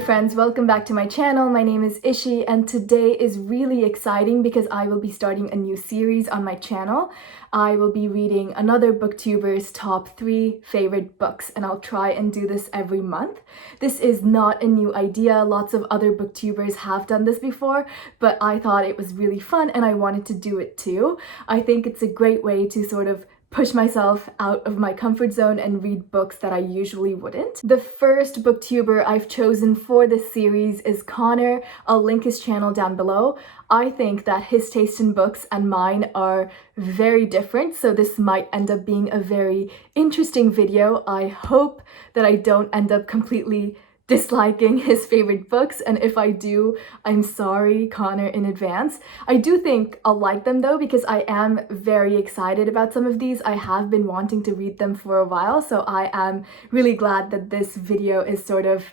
Hey friends, welcome back to my channel. My name is Ishi and today is really exciting because I will be starting a new series on my channel. I will be reading another booktuber's top 3 favorite books and I'll try and do this every month. This is not a new idea. Lots of other booktubers have done this before, but I thought it was really fun and I wanted to do it too. I think it's a great way to sort of push myself out of my comfort zone and read books that I usually wouldn't. The first booktuber I've chosen for this series is Connor. I'll link his channel down below. I think that his taste in books and mine are very different, so this might end up being a very interesting video. I hope that I don't end up completely disliking his favorite books, and if I do, I'm sorry, Connor, in advance. I do think I'll like them though, because I am very excited about some of these. I have been wanting to read them for a while, so I am really glad that this video is sort of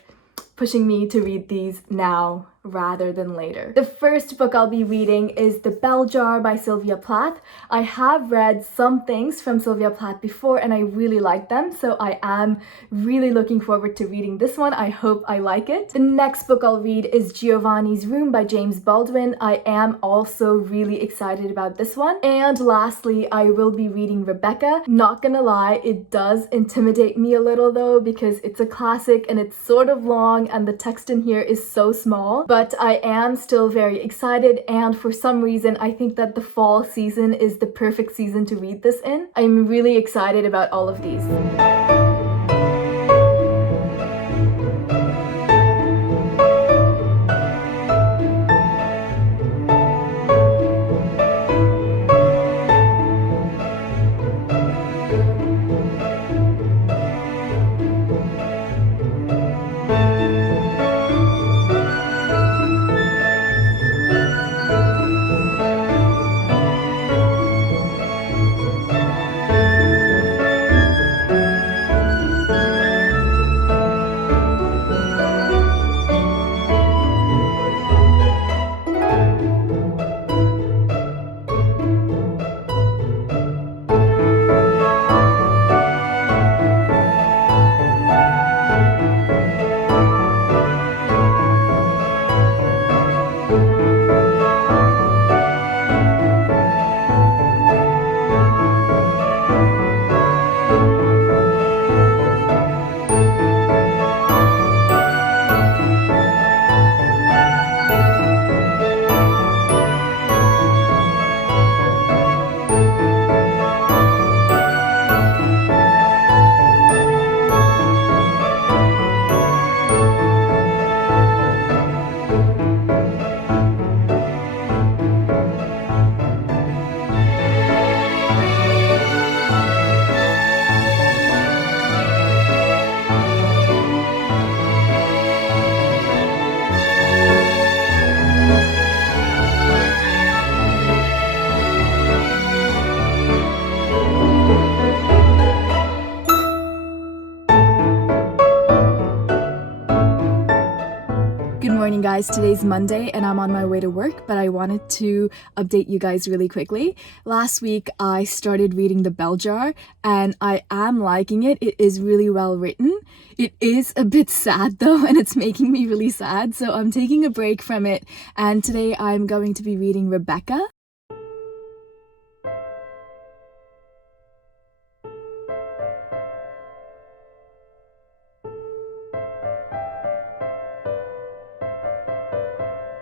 pushing me to read these now rather than later. The first book I'll be reading is The Bell Jar by Sylvia Plath. I have read some things from Sylvia Plath before and I really like them, so I am really looking forward to reading this one. I hope I like it. The next book I'll read is Giovanni's Room by James Baldwin. I am also really excited about this one. And lastly, I will be reading Rebecca. Not gonna lie, it does intimidate me a little though, because it's a classic and it's sort of long and the text in here is so small. But I am still very excited, and for some reason I think that the fall season is the perfect season to read this in. I'm really excited about all of these. Good morning guys, today's Monday and I'm on my way to work, but I wanted to update you guys really quickly. Last week I started reading The Bell Jar and I am liking it. It is really well written. It is a bit sad though, and it's making me really sad, so I'm taking a break from it, and today I'm going to be reading Rebecca.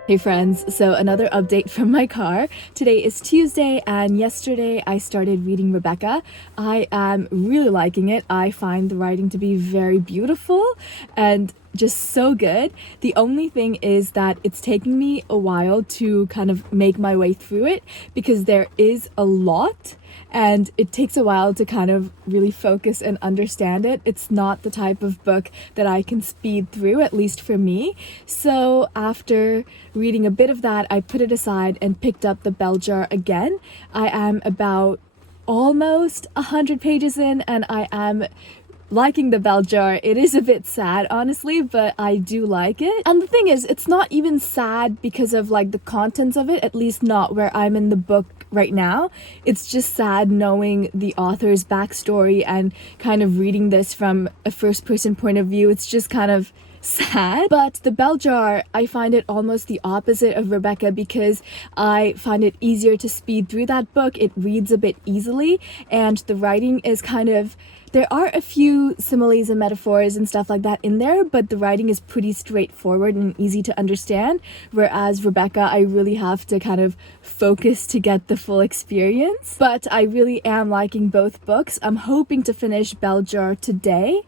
Hey friends, so another update from my car. Today is Tuesday and yesterday I started reading Rebecca. I am really liking it. I find the writing to be very beautiful and just so good. The only thing is that it's taking me a while to kind of make my way through it because there is a lot and it takes a while to kind of really focus and understand it. It's not the type of book that I can speed through, at least for me. So after reading a bit of that, I put it aside and picked up The Bell Jar again. I am about almost 100 pages in and I am liking The Bell Jar. It is a bit sad, honestly, but I do like it. And the thing is, it's not even sad because of like the contents of it, at least not where I'm in the book right now. It's just sad knowing the author's backstory and kind of reading this from a first-person point of view. It's just kind of sad. But the bell jar, I find it almost the opposite of Rebecca because I find it easier to speed through that book. It reads a bit easily, and the writing is kind of, there are a few similes and metaphors and stuff like that in there, but the writing is pretty straightforward and easy to understand. Whereas Rebecca, I really have to kind of focus to get the full experience. But I really am liking both books. I'm hoping to finish Bell Jar today,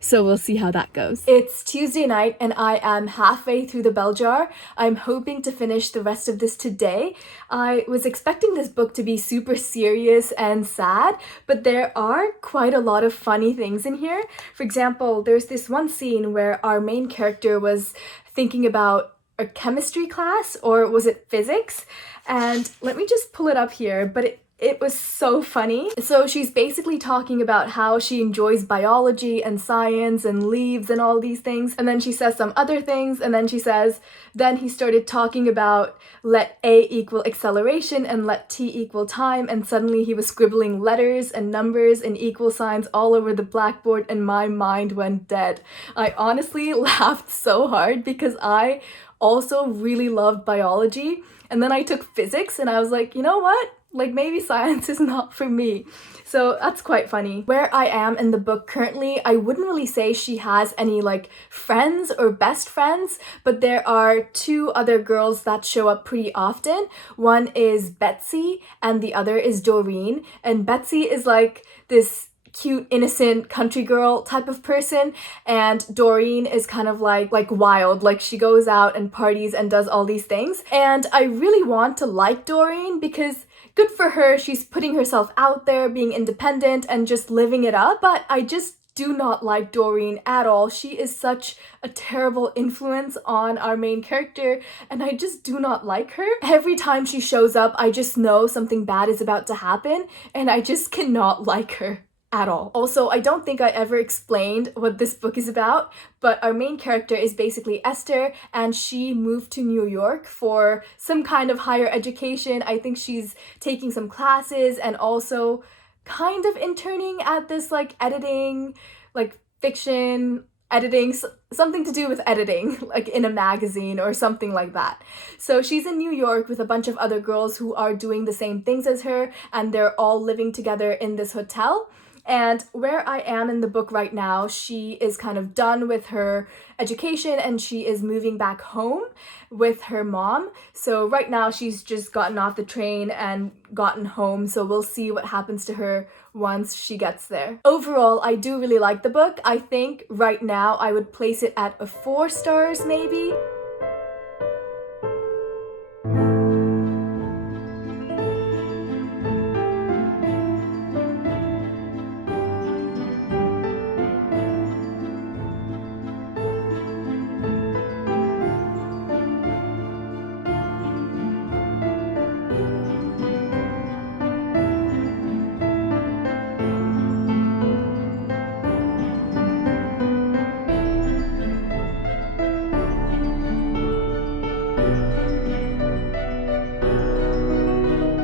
so we'll see how that goes. It's Tuesday night and I am halfway through the Bell Jar. I'm hoping to finish the rest of this today. I was expecting this book to be super serious and sad, but there are quite a lot of funny things in here. For example, there's this one scene where our main character was thinking about a chemistry class, or was it physics? And let me just pull it up here, but it was so funny. So she's basically talking about how she enjoys biology and science and leaves and all these things. And then she says some other things. And then she says, then he started talking about let A equal acceleration and let T equal time. And suddenly he was scribbling letters and numbers and equal signs all over the blackboard and my mind went dead. I honestly laughed so hard because I also really loved biology. And then I took physics and I was like, you know what? Like, maybe science is not for me. So that's quite funny. Where I am in the book currently, I wouldn't really say she has any like friends or best friends, but there are two other girls that show up pretty often. One is Betsy and the other is Doreen. And Betsy is like this cute, innocent country girl type of person, and Doreen is kind of like wild, like she goes out and parties and does all these things. And I really want to like Doreen because good for her, she's putting herself out there, being independent and just living it up, but I just do not like Doreen at all. She is such a terrible influence on our main character and I just do not like her. Every time she shows up, I just know something bad is about to happen and I just cannot like her at all. Also, I don't think I ever explained what this book is about, but our main character is basically Esther and she moved to New York for some kind of higher education. I think she's taking some classes and also kind of interning at this like editing, like fiction editing, something to do with editing, like in a magazine or something like that. So she's in New York with a bunch of other girls who are doing the same things as her and they're all living together in this hotel. And where I am in the book right now, she is kind of done with her education and she is moving back home with her mom. So right now she's just gotten off the train and gotten home. So we'll see what happens to her once she gets there. Overall, I do really like the book. I think right now I would place it at a 4 stars maybe.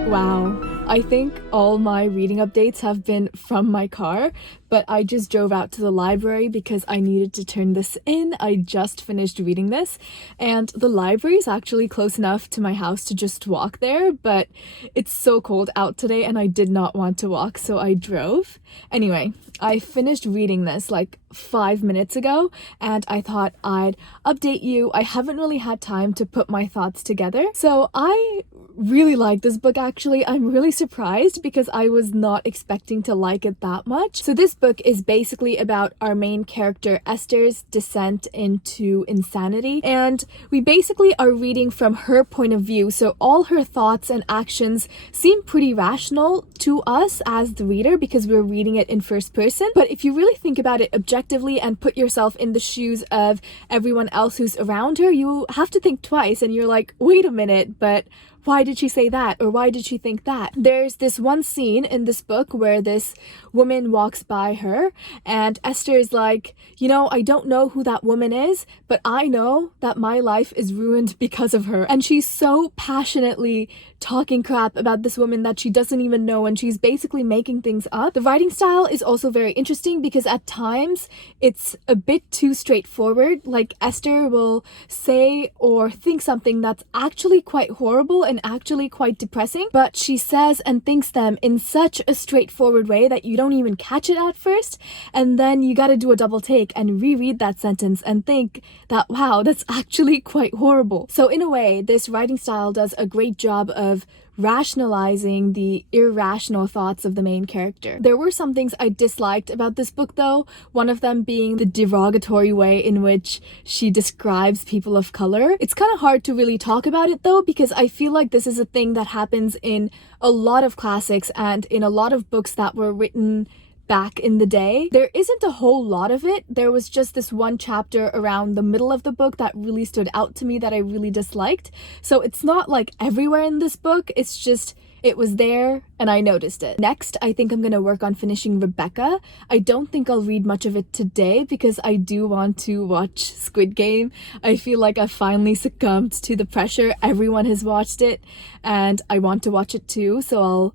Wow, I think all my reading updates have been from my car, but I just drove out to the library because I needed to turn this in. I just finished reading this, and the library is actually close enough to my house to just walk there, but it's so cold out today and I did not want to walk, so I drove. Anyway, I finished reading this like 5 minutes ago and I thought I'd update you. I haven't really had time to put my thoughts together. So I really like this book actually. I'm really surprised because I was not expecting to like it that much. So this book is basically about our main character Esther's descent into insanity, and we basically are reading from her point of view. So all her thoughts and actions seem pretty rational to us as the reader because we're reading it in first person. But if you really think about it objectively and put yourself in the shoes of everyone else who's around her, you have to think twice and you're like, wait a minute, but why did she say that? Or why did she think that? There's this one scene in this book where this woman walks by her and Esther is like, you know, I don't know who that woman is, but I know that my life is ruined because of her. And she's so passionately talking crap about this woman that she doesn't even know, and she's basically making things up. The writing style is also very interesting because at times it's a bit too straightforward. Like Esther will say or think something that's actually quite horrible and actually quite depressing, but she says and thinks them in such a straightforward way that you don't even catch it at first, and then you gotta do a double take and reread that sentence and think that, wow, that's actually quite horrible. So in a way, this writing style does a great job of rationalizing the irrational thoughts of the main character. There were some things I disliked about this book though, one of them being the derogatory way in which she describes people of color. It's kind of hard to really talk about it though, because I feel like this is a thing that happens in a lot of classics and in a lot of books that were written back in the day. There isn't a whole lot of it. There was just this one chapter around the middle of the book that really stood out to me that I really disliked. So it's not like everywhere in this book, it's just it was there and I noticed it. Next, I think I'm gonna work on finishing Rebecca. I don't think I'll read much of it today because I do want to watch Squid Game. I feel like I've finally succumbed to the pressure. Everyone has watched it and I want to watch it too, so I'll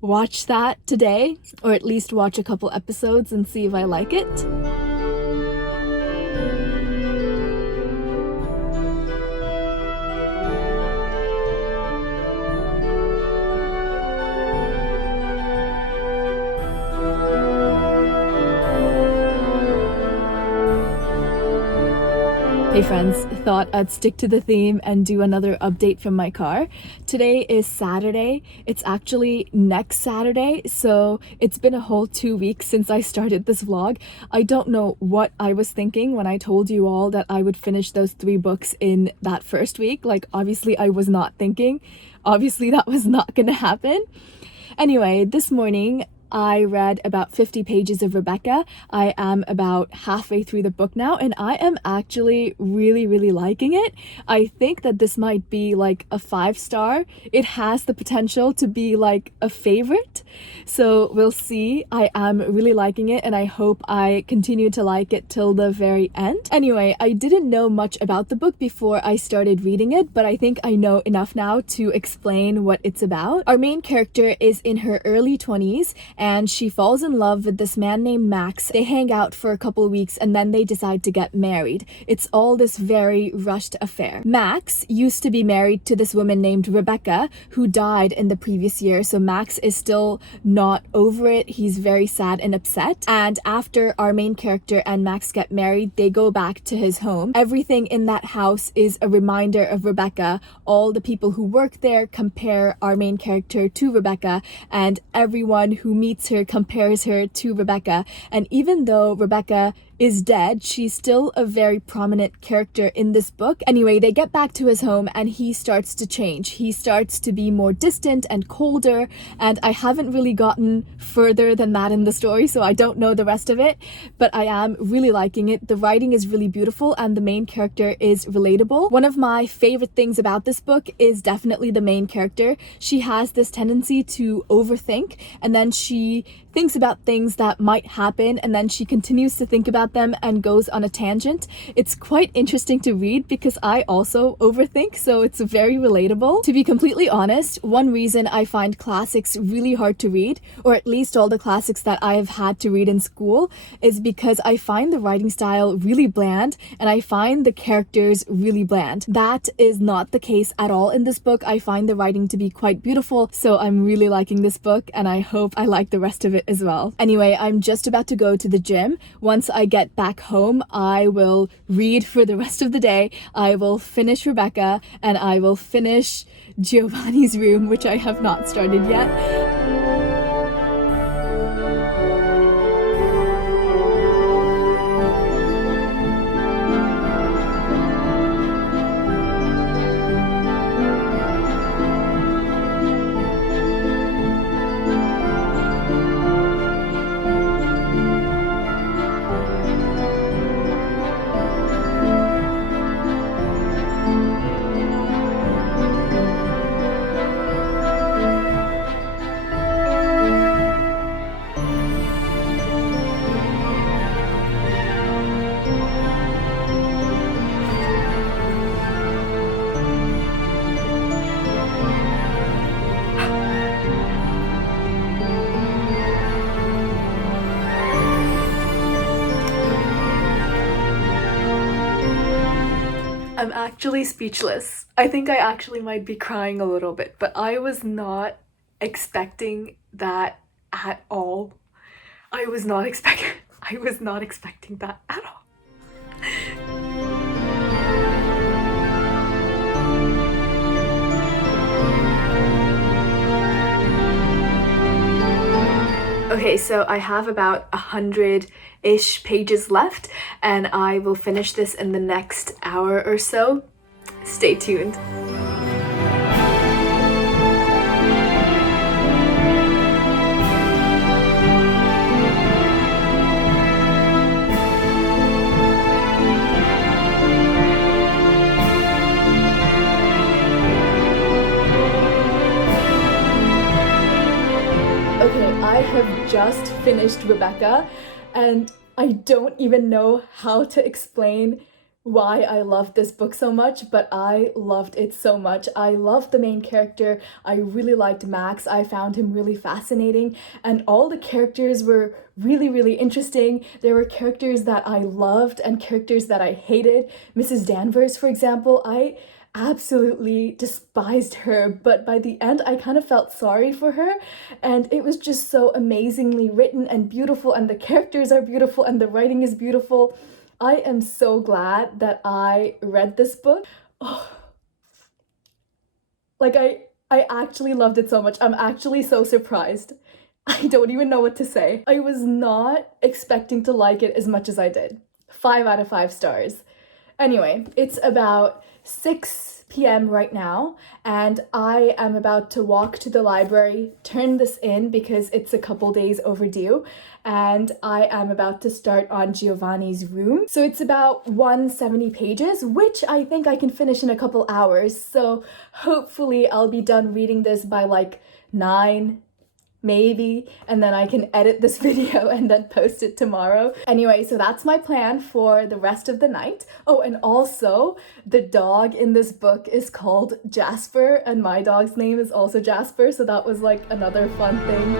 watch that today, or at least watch a couple episodes and see if I like it. Hey friends, thought I'd stick to the theme and do another update from my car. Today is Saturday. It's actually next Saturday, so it's been a whole 2 weeks since I started this vlog. I don't know what I was thinking when I told you all that I would finish those 3 books in that first week. Like, obviously I was not thinking. Obviously that was not gonna happen. Anyway, this morning I read about 50 pages of Rebecca. I am about halfway through the book now and I am actually really liking it. I think that this might be like a 5-star. It has the potential to be like a favorite. So we'll see. I am really liking it and I hope I continue to like it till the very end. Anyway, I didn't know much about the book before I started reading it, but I think I know enough now to explain what it's about. Our main character is in her early 20s and she falls in love with this man named Max. They hang out for a couple weeks and then they decide to get married. It's all this very rushed affair. Max used to be married to this woman named Rebecca who died in the previous year, so Max is still not over it. He's very sad and upset. And after our main character and Max get married, they go back to his home. Everything in that house is a reminder of Rebecca. All the people who work there compare our main character to Rebecca, and everyone who meets her compares her to Rebecca. And even though Rebecca is dead, she's still a very prominent character in this book. Anyway, they get back to his home and he starts to change. He starts to be more distant and colder, and I haven't really gotten further than that in the story, so I don't know the rest of it, but I am really liking it. The writing is really beautiful and the main character is relatable. One of my favorite things about this book is definitely the main character. She has this tendency to overthink, and then she thinks about things that might happen, and then she continues to think about them and goes on a tangent. It's quite interesting to read because I also overthink, so it's very relatable. To be completely honest, one reason I find classics really hard to read, or at least all the classics that I have had to read in school, is because I find the writing style really bland and I find the characters really bland. That is not the case at all in this book. I find the writing to be quite beautiful, so I'm really liking this book and I hope I like the rest of it as well. Anyway, I'm just about to go to the gym. Once I get back home, I will read for the rest of the day. I will finish Rebecca and I will finish Giovanni's Room, which I have not started yet. I'm actually speechless. I think I actually might be crying a little bit, but I was not expecting that at all. I was not expecting that at all. Okay, so I have about 100-ish pages left, and I will finish this in the next hour or so. Stay tuned. Okay, I have just finished Rebecca, and I don't even know how to explain why I loved this book so much, but I loved it so much. I loved the main character. I really liked Max. I found him really fascinating, and all the characters were really, really interesting. There were characters that I loved and characters that I hated. Mrs. Danvers, for example, I absolutely despised her, but by the end I kind of felt sorry for her, and it was just so amazingly written and beautiful, and the characters are beautiful and the writing is beautiful. I am so glad that I read this book. Oh, like I actually loved it so much. I'm actually so surprised. I don't even know what to say. I was not expecting to like it as much as I did. 5 out of 5 stars. Anyway, it's about 6 p.m. right now, and I am about to walk to the library, turn this in because it's a couple days overdue, and I am about to start on Giovanni's room. So it's about 170 pages, which I think I can finish in a couple hours. So hopefully I'll be done reading this by like 9, maybe, and then I can edit this video and then post it tomorrow. Anyway, so that's my plan for the rest of the night. Oh, and also the dog in this book is called Jasper, and my dog's name is also Jasper, so that was like another fun thing.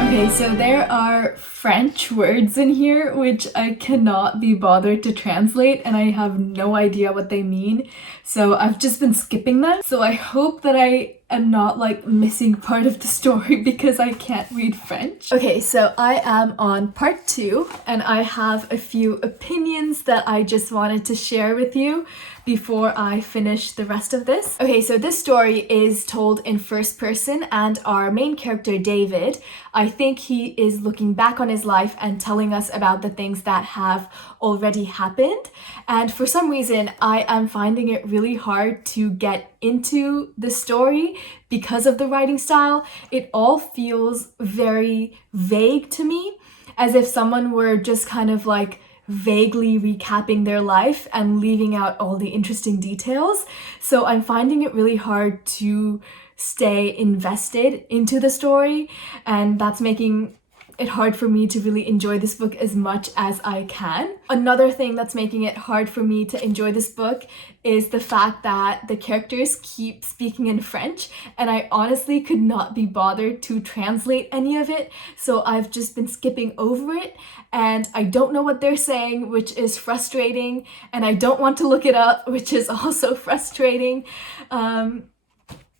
Okay, so there are French words in here which I cannot be bothered to translate, and I have no idea what they mean, so I've just been skipping them. So I hope that I am not like missing part of the story because I can't read French. Okay, so I am on part 2, and I have a few opinions that I just wanted to share with you before I finish the rest of this. Okay, so this story is told in first person, and our main character, David, I think he is looking back on his life and telling us about the things that have already happened. And for some reason, I am finding it really hard to get into the story because of the writing style. It all feels very vague to me, as if someone were just kind of like vaguely recapping their life and leaving out all the interesting details. So I'm finding it really hard to stay invested into the story, and that's making it hard for me to really enjoy this book as much as I can. Another thing that's making it hard for me to enjoy this book is the fact that the characters keep speaking in French, and I honestly could not be bothered to translate any of it, so I've just been skipping over it, and I don't know what they're saying, which is frustrating, and I don't want to look it up, which is also frustrating.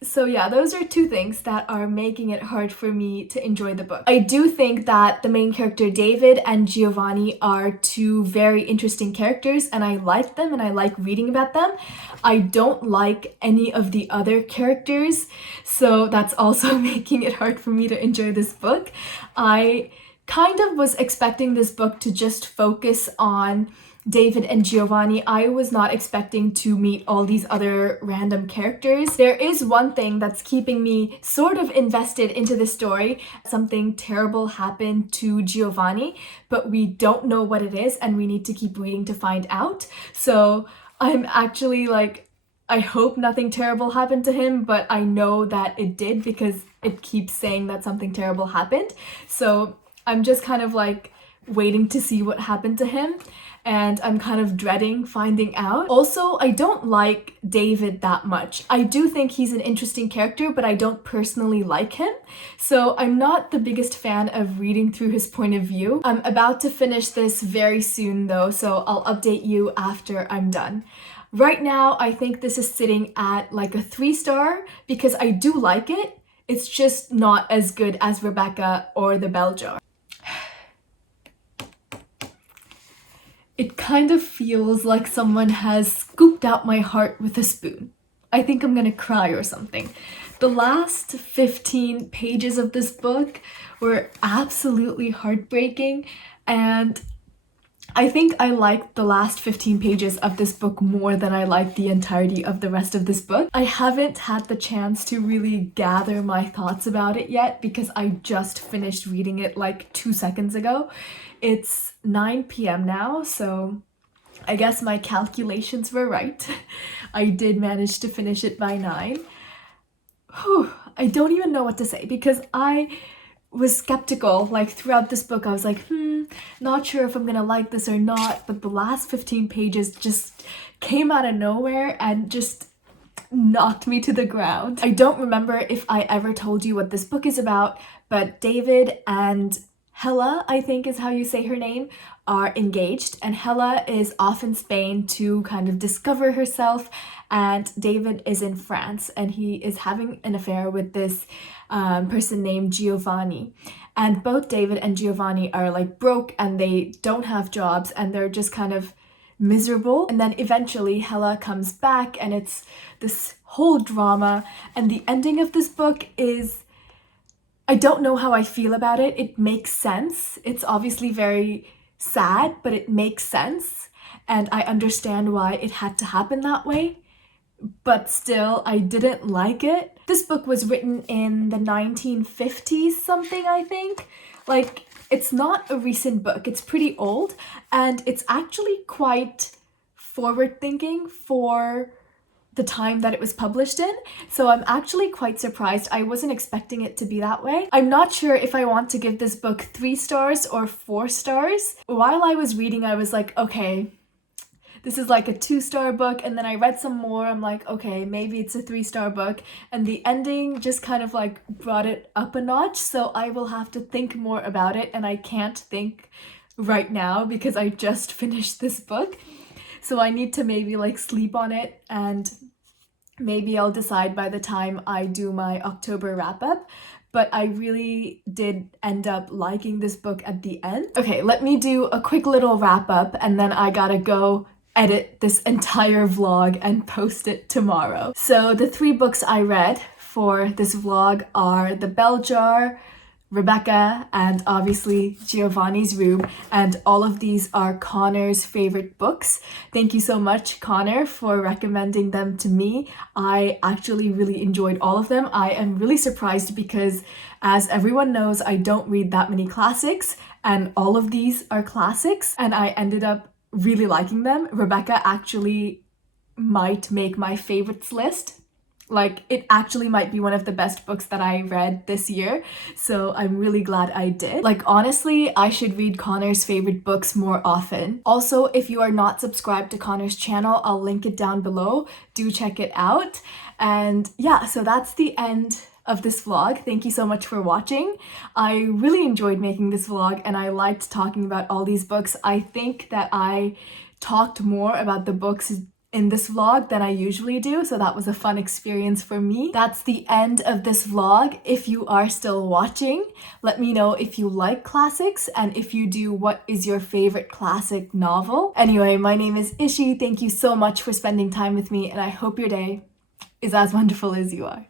So yeah, those are 2 things that are making it hard for me to enjoy the book. I do think that the main character David and Giovanni are 2 very interesting characters, and I like them and I like reading about them. I don't like any of the other characters, so that's also making it hard for me to enjoy this book. I kind of was expecting this book to just focus on David and Giovanni. I was not expecting to meet all these other random characters. There is one thing that's keeping me sort of invested into the story. Something terrible happened to Giovanni, but we don't know what it is, and we need to keep reading to find out. So I'm actually like, I hope nothing terrible happened to him, but I know that it did because it keeps saying that something terrible happened. So I'm just kind of like waiting to see what happened to him, and I'm kind of dreading finding out. Also, I don't like David that much. I do think he's an interesting character, but I don't personally like him. So I'm not the biggest fan of reading through his point of view. I'm about to finish this very soon though, so I'll update you after I'm done. Right now, I think this is sitting at like a 3-star because I do like it. It's just not as good as Rebecca or the Bell Jar. It kind of feels like someone has scooped out my heart with a spoon. I think I'm gonna cry or something. The last 15 pages of this book were absolutely heartbreaking, and I think I liked the last 15 pages of this book more than I liked the entirety of the rest of this book. I haven't had the chance to really gather my thoughts about it yet because I just finished reading it like 2 seconds ago. It's 9 p.m. now, so I guess my calculations were right. I did manage to finish it by 9. Whew, I don't even know what to say because I was skeptical. Like throughout this book I was like, not sure if I'm gonna like this or not, but the last 15 pages just came out of nowhere and just knocked me to the ground. I don't remember if I ever told you what this book is about, but David and Hella, I think is how you say her name, are engaged, and Hella is off in Spain to kind of discover herself, and David is in France and he is having an affair with this person named Giovanni. And both David and Giovanni are like broke and they don't have jobs and they're just kind of miserable. And then eventually Hella comes back and it's this whole drama, and the ending of this book is, I don't know how I feel about it. It makes sense. It's obviously very sad, but it makes sense. And I understand why it had to happen that way. But still, I didn't like it. This book was written in the 1950s something, I think. Like, it's not a recent book. It's pretty old. And it's actually quite forward-thinking for the time that it was published in. So I'm actually quite surprised. I wasn't expecting it to be that way. I'm not sure if I want to give this book 3 stars or 4 stars. While I was reading, I was like, okay, this is like a 2-star book, and then I read some more. I'm like, okay, maybe it's a 3-star book, and the ending just kind of like brought it up a notch, so I will have to think more about it, and I can't think right now because I just finished this book. So I need to maybe like sleep on it, and maybe I'll decide by the time I do my October wrap-up. But I really did end up liking this book at the end. Okay, let me do a quick little wrap-up, and then I gotta go edit this entire vlog and post it tomorrow. So the 3 books I read for this vlog are The Bell Jar, Rebecca, and obviously Giovanni's Room, and all of these are Connor's favorite books. Thank you so much, Connor, for recommending them to me. I actually really enjoyed all of them. I am really surprised because, as everyone knows, I don't read that many classics, and all of these are classics, and I ended up really liking them. Rebecca actually might make my favorites list. Like, it actually might be one of the best books that I read this year, so I'm really glad I did. Like, honestly, I should read Connor's favorite books more often. Also, if you are not subscribed to Connor's channel, I'll link it down below. Do check it out. And yeah, so that's the end of this vlog. Thank you so much for watching. I really enjoyed making this vlog and I liked talking about all these books. I think that I talked more about the books in this vlog than I usually do, so that was a fun experience for me. That's the end of this vlog. If you are still watching, let me know if you like classics, and if you do, what is your favorite classic novel? Anyway, my name is Ishi. Thank you so much for spending time with me, and I hope your day is as wonderful as you are.